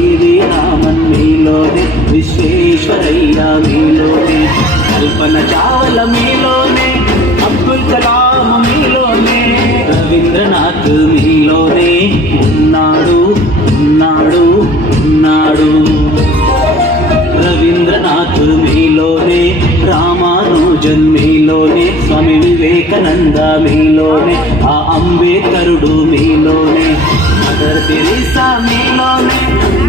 CV Raman మీలోనే, విశ్వేశ్వరయ్య మీలోనే, కల్పన చావల మీలోనే, అబ్దుల్ కలాం మీలోనే, రవీంద్రనాథ్ మీలోనే ఉన్నాడు ఉన్నాడు ఉన్నాడు. రవీంద్రనాథ్ మీలోనే, రామానుజన్ మీలోనే, స్వామి వివేకానంద మీలోనే, ఆ అంబేద్కరుడు మీలోనే, మదర్ తెరీసా మీలోనే,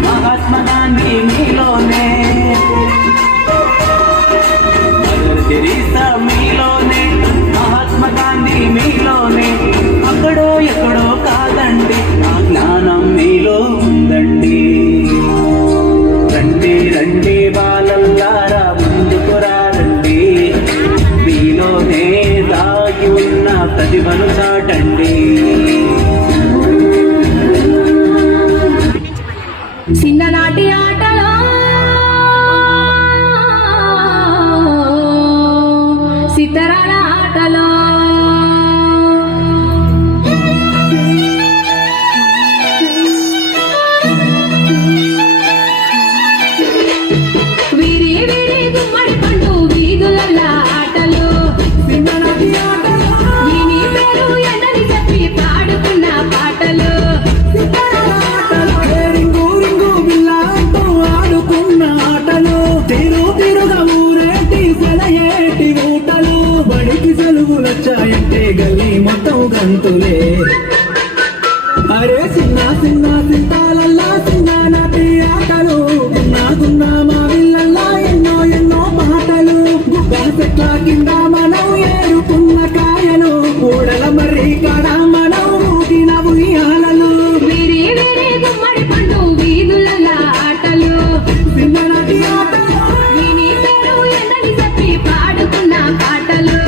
మహాత్మా గాంధీ మీలోనే, మదర్ తెరీసా మీలోనే, మహాత్మా గాంధీ మీలోనే, అక్కడో ఎక్కడో కాదండి, ఆ జ్ఞానం మీలో ఉందండి. రండి రండి బాలల్లారా ముందుకు రండి, మీలోనే దాగి ఉన్న ప్రతిభను చాటండి. చిన్ననాటి ఆటలో సితరాల ఆటలో వీరి వీరి గుమ్మడి పండు వీధుల ఆటలు, చిన్ననాటి ఆటలో వీని పేరు ఎండని చెప్పి పాడుకున్న పాటలు, బడికి సెలవులొచ్చాయంటే గల్లీ మొత్తం గంతులే. అరే చిన్న చిన్న సింతాలల్లా చిన్ననాటి ఆటలు, నాకున్న మా విల్లల్లా ఎన్నో ఎన్నో పాటలు, గుబ్బా చెట్ల కింద మనం ఏరుకున్న కాయలు, ఊడల మర్రి కాడ మనం ఊగిన ఉయ్యాలలు, వీరి వీరి గుమ్మడి పండు వీధుల ఆటలు, చిన్ననాటి ఆటలు వీని పేరు ఎండని చెప్పి పాడుకున్న పాటలు.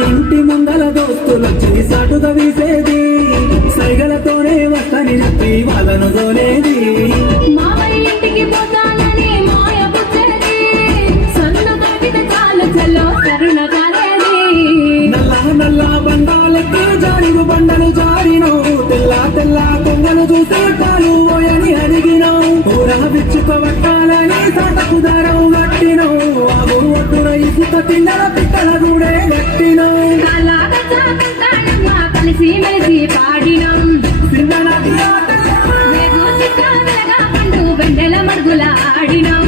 ఇంటి ముందల దోస్తులొచ్చి సాటుగా వీసేది, సైగలతోనే వస్తని చెప్పి వాళ్ళను దోలేది, ఇంటికి పోతానని మాయ పుట్టేది, సన్న తాకిత చాలు చల్లో కరుణ కాలేది, నల్ల నల్ల బండాలకి జారిగు బండలు జారినో, తెల్ల తెల్ల కొంగలు చూసే తాలు పోయని అడిగినో, ఊరా విచ్చుకోవట్టాలని సాటకు దారం గట్టినో, ఆ ఒట్టున ఇసుక తిన్నల పిట్టల గూడే గట్టినో, కలిసి మెలిసి పాడినం చిన్ననాటి పండు బెండెల మడుగుల ఆడినం.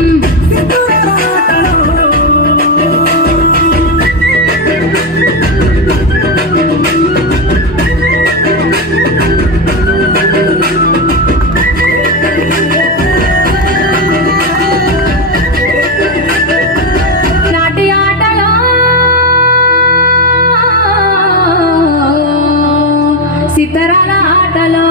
నాటి ఆటలో సితరాల ఆటలో